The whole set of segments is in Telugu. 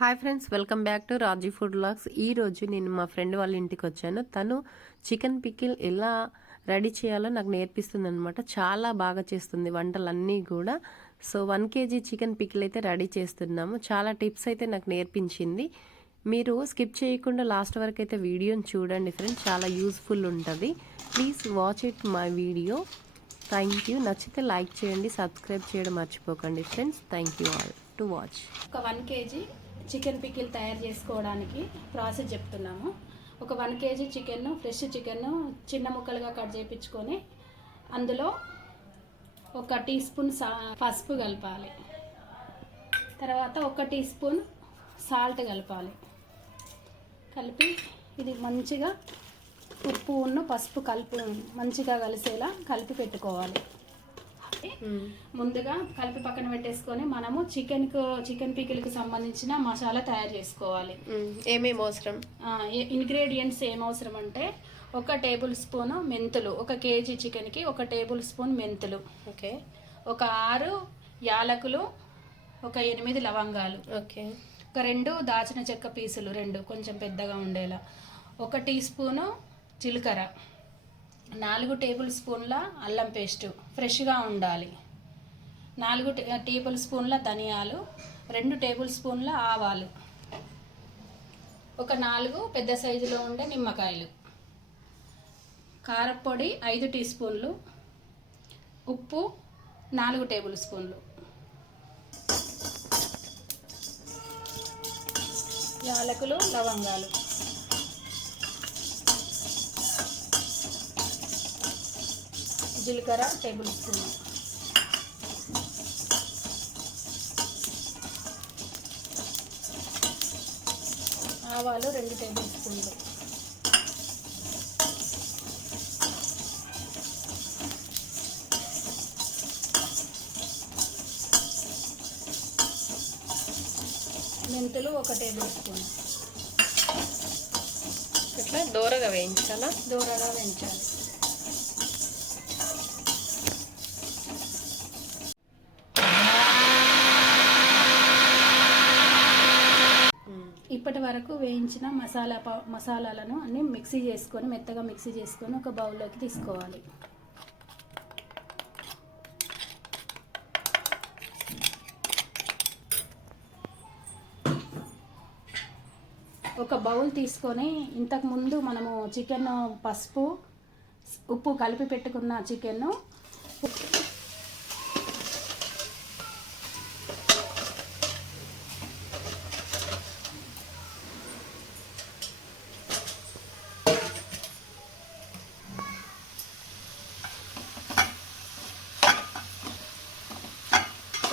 Hi friends welcome back to Raji food blogs ఈ రోజు నేను మా ఫ్రెండ్ వాళ్ళ ఇంటికి వచ్చాను. తను చికెన్ పికిల్ ఎలా రెడీ చేయాలో నాకు నేర్పిస్తుంది అనమాట చాలా బాగా చేస్తుంది వంటలన్నీ కూడా. So one KG chicken pickle అయితే రెడీ చేస్తున్నాము. చాలా టిప్స్ అయితే నాకు నేర్పించింది. మీరు స్కిప్ చేయకుండా లాస్ట్ వరకు అయితే వీడియోని చూడండి ఫ్రెండ్స్ చాలా యూస్ఫుల్ ఉంటుంది. Please watch it my video thank you నచ్చితే లైక్ చేయండి సబ్స్క్రైబ్ చేయడం మర్చిపోకండి friends thank you all to watch ఒక వన్ కేజీ చికెన్ పికిల్ తయారు చేసుకోవడానికి ప్రాసెస్ చెప్తున్నాము. ఒక one KG chicken fresh chicken చిన్న ముక్కలుగా కట్ చేయించుకొని అందులో ఒక టీ స్పూన్ సా పసుపు కలపాలి. తర్వాత ఒక టీ స్పూన్ సాల్ట్ కలపాలి. కలిపి ఇది మంచిగా ఉప్పు ఉన్న పసుపు కలిపి మంచిగా కలిసేలా కలిపి పెట్టుకోవాలి. ముందుగా కలిపి పక్కన పెట్టేసుకొని మనము చికెన్కు చికెన్ పికిల్కి సంబంధించిన మసాలా తయారు చేసుకోవాలి. ఏమేమి అవసరం? ఇంగ్రీడియంట్స్ ఏం అవసరం అంటే ఒక టేబుల్ స్పూన్ మెంతులు ఒక కేజీ చికెన్కి ఒక టేబుల్ స్పూన్ మెంతులు. ఓకే. ఒక ఆరు యాలకులు ఒక ఎనిమిది లవంగాలు. ఓకే. ఒక రెండు దాచిన చెక్క పీసులు రెండు కొంచెం పెద్దగా ఉండేలా. ఒక టీ స్పూను జీలకర్ర. నాలుగు టేబుల్ స్పూన్ల అల్లం పేస్ట్ ఫ్రెష్గా ఉండాలి. నాలుగు టేబుల్ స్పూన్ల ధనియాలు రెండు టేబుల్ స్పూన్ల ఆవాలు. ఒక నాలుగు పెద్ద సైజులో ఉండే నిమ్మకాయలు. కారపొడి ఐదు టీ స్పూన్లు. ఉప్పు నాలుగు టేబుల్ స్పూన్లు. యాలకులు లవంగాలు. జీలకర్ర టేబుల్ స్పూన్. ఆవాలు రెండు టేబుల్ స్పూన్లు. మెంతులు ఒక టేబుల్ స్పూన్. ఇట్లా దూరగా వేయించాలా? దూరగా వేయించాలి. ఇప్పటి వరకు వేయించిన మసాలా ప- మసాలాలను అన్ని మిక్సీ చేసుకొని మెత్తగా మిక్సీ చేసుకొని ఒక బౌల్లోకి తీసుకోవాలి. ఒక బౌల్ తీసుకొని ఇంతకుముందు మనము చికెన్ పసుపు ఉప్పు కలిపి పెట్టుకున్న చికెన్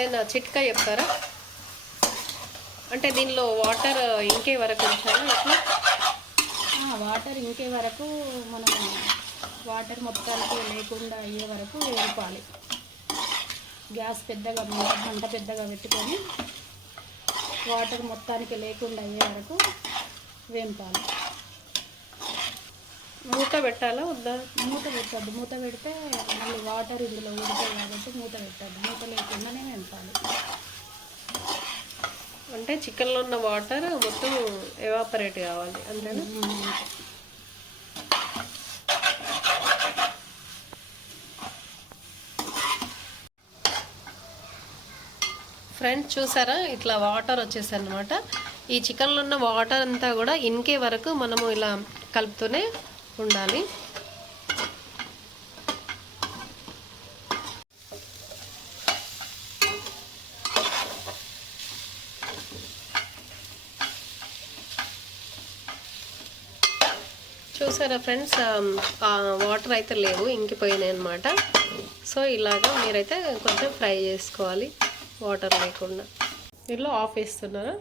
ఏదైనా చిట్కా చెప్తారా? అంటే దీనిలో వాటర్ ఇంకే వరకు ఉంచారా వాటర్ ఇంకే వరకు మనం వాటర్ మొత్తానికి లేకుండా అయ్యే వరకు వేపాలి గ్యాస్ పెద్దగా మంట పెద్దగా పెట్టుకొని వాటర్ మొత్తానికి లేకుండా అయ్యే వరకు వేంపాలి. మూత పెట్టాలా వద్దా? మూత పెట్టద్దు. మూత పెడితే మళ్ళీ వాటర్ ఇందులో ఊరుతాయి కాబట్టి మూత పెట్టద్దు. మూత లేకుండానే వేంపాలి అంటే చికెన్లో ఉన్న వాటర్ మొత్తం ఎవాపరేట్ కావాలి అంతేనా? ఫ్రెండ్స్ చూసారా? ఇట్లా వాటర్ వచ్చేసాయి అనమాట ఈ చికెన్లో ఉన్న వాటర్ అంతా కూడా ఇన్కే వరకు మనము ఇలా కలుపుతూనే ఉండాలి చూసారా ఫ్రెండ్స్ వాటర్ అయితే లేవు ఇంకిపోయినాయి అనమాట సో ఇలాగా మీరైతే కొంచెం ఫ్రై చేసుకోవాలి వాటర్ లేకుండా. దీంట్లో ఆఫ్ వేస్తున్నారా?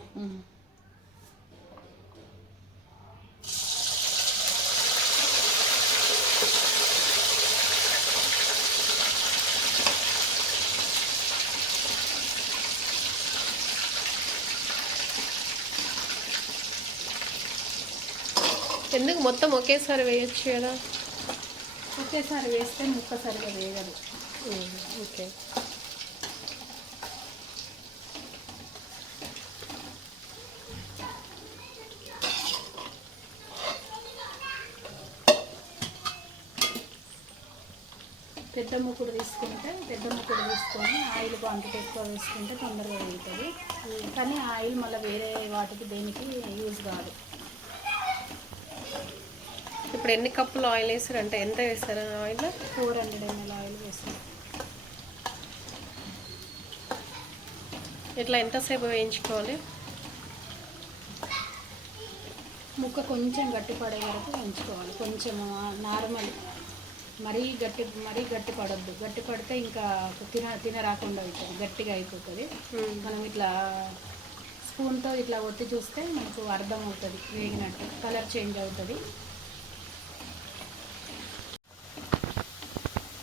మొత్తం ఒకేసారి వేయచ్చు కదా? ఒకేసారి వేస్తే ముక్క సరిగా ఓకే. పెద్ద ముక్కుడు తీసుకుంటే పెద్ద ముక్కుడు తీసుకొని ఆయిల్ క్వాంటిటీ ఎక్కువ వేసుకుంటే తొందరగా వేగుతుంది. కానీ ఆయిల్ మళ్ళీ వేరే వాటికి దేనికి యూజ్ కాదు. ఇప్పుడు ఎన్ని కప్పులు ఆయిల్ వేస్తారు అంటే ఎంత వేస్తారు oil? Four hundred ML oil వేస్తాం ఇట్లా ఎంతసేపు వేయించుకోవాలి? ముక్క కొంచెం గట్టి పడే వరకు వేయించుకోవాలి. కొంచెం నార్మల్. మరీ గట్టి మరీ గట్టి పడొద్దు. గట్టి పడితే ఇంకా తిన తినరాకుండా అవుతుంది. గట్టిగా అయిపోతుంది. మనం ఇట్లా స్పూన్తో ఇట్లా ఒత్తి చూస్తే మనకు అర్థం అవుతుంది వేగినట్టు. కలర్ చేంజ్ అవుతుంది.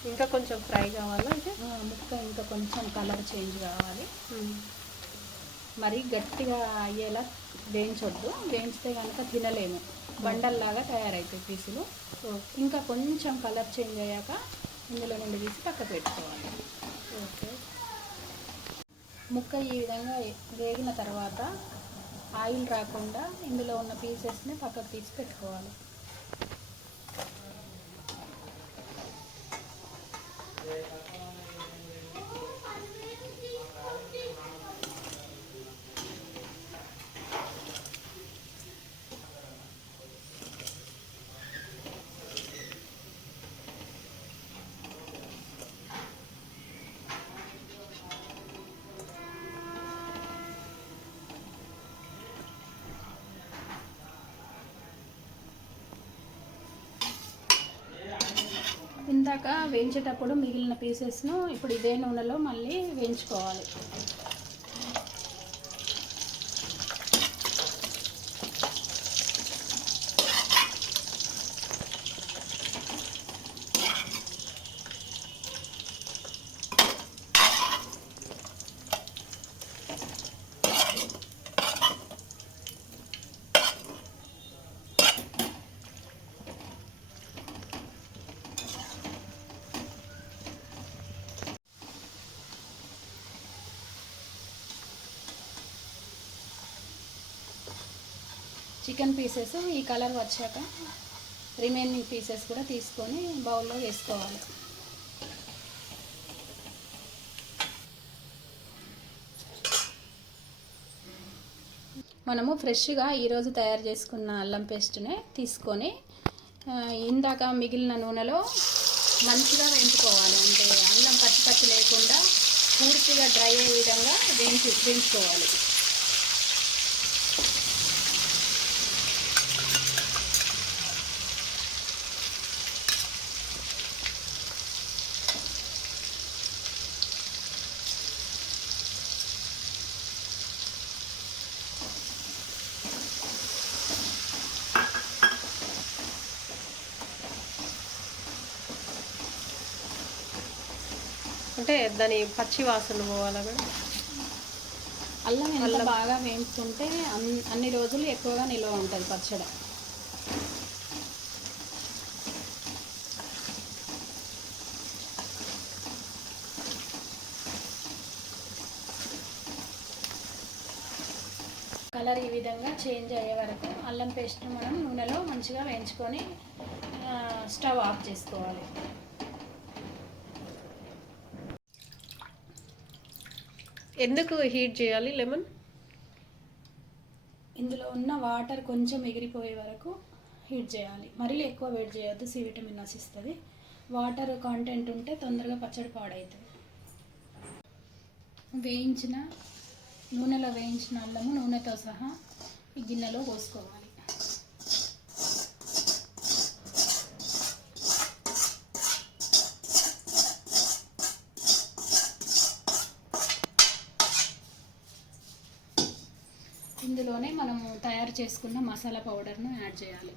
ఇంకా కొంచెం ఫ్రై కావాలా ఆ, ముక్క ఇంకా కొంచెం కలర్ చేంజ్ కావాలి. మరీ గట్టిగా అయ్యేలా వేయించొద్దు. వేయించితే కనుక తినలేము. బండల్లాగా తయారవుతాయి పీసులు. ఇంకా కొంచెం కలర్ చేంజ్ అయ్యాక ఇందులో నుండి తీసి పక్క పెట్టుకోవాలి. ఓకే. ముక్క ఈ విధంగా వేగిన తర్వాత ఆయిల్ రాకుండా ఇందులో ఉన్న పీసెస్ని పక్కకు తీసి పెట్టుకోవాలి. Okay. ఇందాక వేయించేటప్పుడు మిగిలిన పీసెస్ను ఇప్పుడు ఇదే నూనెలో మళ్ళీ వేయించుకోవాలి. చికెన్ పీసెస్ ఈ కలర్ వచ్చాక రిమైనింగ్ పీసెస్ కూడా తీసుకొని బౌల్లో వేసుకోవాలి. మనము ఫ్రెష్గా ఈరోజు తయారు చేసుకున్న అల్లం పేస్ట్నే తీసుకొని ఇందాక మిగిలిన నూనెలో మంచిగా వేయించుకోవాలి. అంటే అల్లం పచ్చి పచ్చి లేకుండా పూర్తిగా డ్రై అయ్యే విధంగా వేయించి వేయించుకోవాలి. అంటే దాని పచ్చి వాసన పోవాలా మేడం? అల్లం ఎంత బాగా వేయించుకుంటే అన్- అన్ని రోజులు ఎక్కువగా నిల్వ ఉంటుంది పచ్చడి. కలర్ ఈ విధంగా చేంజ్ అయ్యే వరకు అల్లం పేస్ట్ మనం నూనెలో మంచిగా వేయించుకొని స్టవ్ ఆఫ్ చేసుకోవాలి. ఎందుకు హీట్ చేయాలి లెమన్? ఇందులో ఉన్న వాటర్ కొంచెం ఎగిరిపోయే వరకు హీట్ చేయాలి. మరీ ఎక్కువ వేడి చేయొద్దు సి విటమిన్ నశిస్తుంది. వాటర్ కాంటెంట్ ఉంటే తొందరగా పచ్చడి పాడవుతుంది వేయించిన నూనెలో వేయించిన అల్లము నూనెతో సహా ఈ గిన్నెలో పోసుకోవాలి. ఇందులోనే మనము తయారు చేసుకున్న మసాలా పౌడర్ను యాడ్ చేయాలి.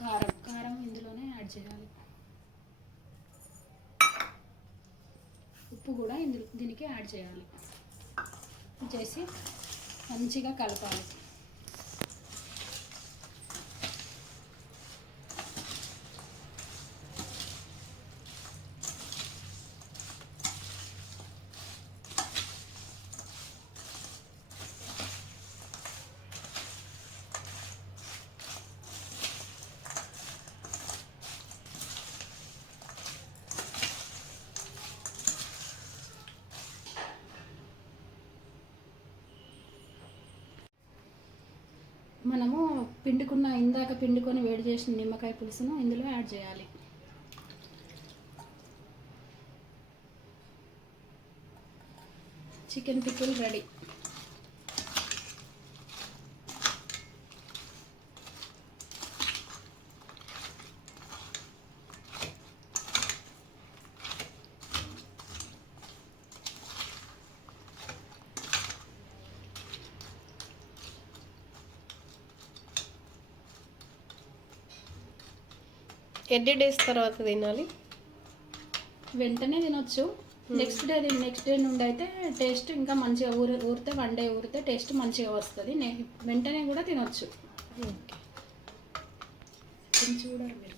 కారం కారం ఇందులోనే యాడ్ చేయాలి. ఉప్పు కూడా ఇందులో దీనికి యాడ్ చేయాలి. చేసి మంచిగా కలపాలి. మనము పిండుకున్న ఇందాక పిండుకొని వేడి చేసిన నిమ్మకాయ పులుసును ఇందులో యాడ్ చేయాలి. చికెన్ పిక్కులు రెడీ. ఎన్ని డేస్ తర్వాత తినాలి? వెంటనే తినొచ్చు. నెక్స్ట్ డే నెక్స్ట్ డే నుండి అయితే టేస్ట్ ఇంకా మంచిగా ఊరి ఊరితే వన్ డే ఊరితే టేస్ట్ మంచిగా వస్తుంది. వెంటనే కూడా తినొచ్చు. తిని చూడాలి